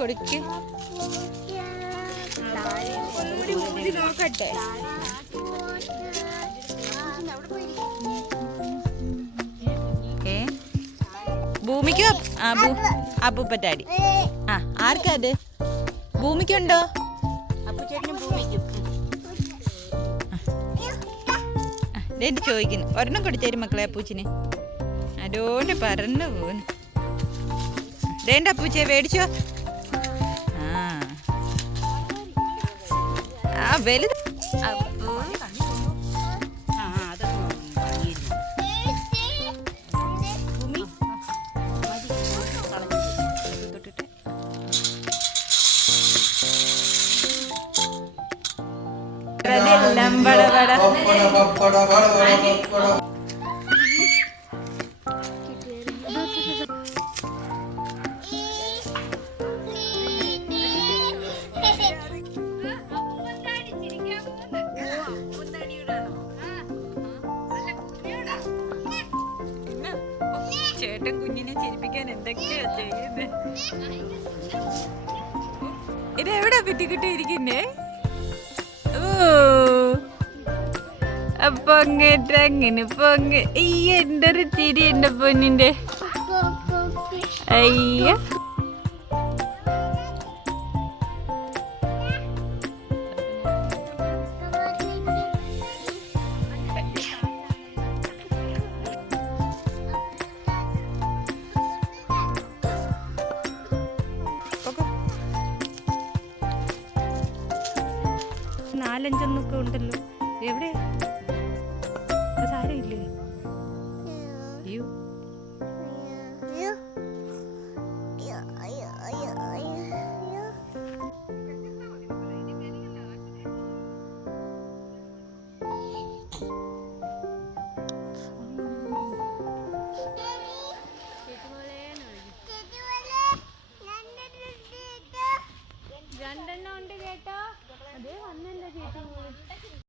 കൊടുക്ക്. നോക്കട്ടെ. ഭൂമിക്കോ? അപ്പൂപ്പറ്റാടി. ആ, ആർക്കാ അത്? ഭൂമിക്കുണ്ടോ? രണ്ട് ചോദിക്കുന്നു. ഒരെണ്ണം കൊടുത്തേരും മക്കളെ അപ്പൂച്ചിന്. അതോണ്ട് പറന്നു പോന്ന്. വേണ്ട അപ്പൂച്ചെ, മേടിച്ചോ. ആ വലുത് ചേട്ടൻ കുഞ്ഞിനെ ചിരിപ്പിക്കാൻ എന്തൊക്കെയാ ചെയ്യുന്നത്. ഇതെവിടാ പിറ്റിക്കിട്ടിരിക്കുന്നേ? പൊങ്ങേറ്റങ്ങനെ പൊങ്ങ. അയ്യ, എൻ്റെ ഒരു ചിരി എൻ്റെ പൊന്നിന്റെ. അയ്യ, നാലഞ്ചെന്നൊക്കെ ഉണ്ടല്ലോ. എവിടെ? അതാരയില്ലേ? അയ്യോ, രണ്ടെണ്ണം ഉണ്ട് കേട്ടോ. അതേ വന്നല്ലോ ചേച്ചി.